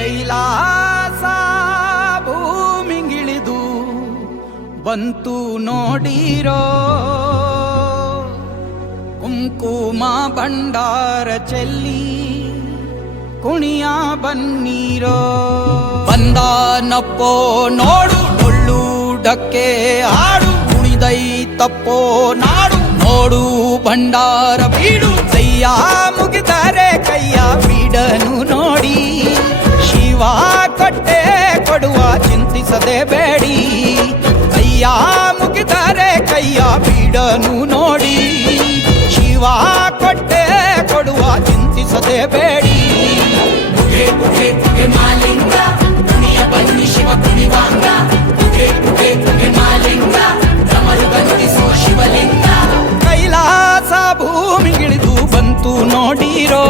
ಕೈಲಾಸ ಭೂಮಿಗಿಳಿದು ಬಂತು ನೋಡಿರೋ, ಕುಂಕುಮ ಭಂಡಾರ ಚೆಲ್ಲಿ ಕುಣಿಯ ಬನ್ನೀರೋ. ಬಂದನಪ್ಪೋ ನೋಡು ಡೊಳ್ಳುಡಕ್ಕೆ ಹಾಡು, ಕುಣಿದೈತಪ್ಪೋ ನಾಡು ನೋಡು ಭಂಡಾರ ಬೀಡು. ಕೈಯ ಮುಗಿದರೆ ಕೈಯ ಬೀಡನು ನೋಡಿ, ಶಿವ ಕೊಟ್ಟೆ ಕೊಡುವ ಚಿಂತಿಸದೆ ಬೇಡಿ. ಕೈಯ ಮುಗಿದರೆ ಕೈಯ ಬೀಡನು ನೋಡಿ, ಶಿವ ಕೊಟ್ಟೆ ಕೊಡುವ ಚಿಂತಿಸದೆ ಬೇಡಿ. ಪುಗೆ ಪುಗೆ ಪುಗೆ ಮಾಲಿಂಗ ಕುಣಿಯ ಬನ್ನಿ ಶಿವ ಕುಣಿವಾಂಗ. ಪುಗೆ ಪುಗೆ ಪುಗೆ ಮಾಲಿಂಗ ಡಮರುಗ ನುಡಿಸೋ ಶಿವಲಿಂಗ. ಕೈಲಾಸ ಭೂಮಿಗಿಳಿದು ಬಂತು ನೋಡಿರೋ,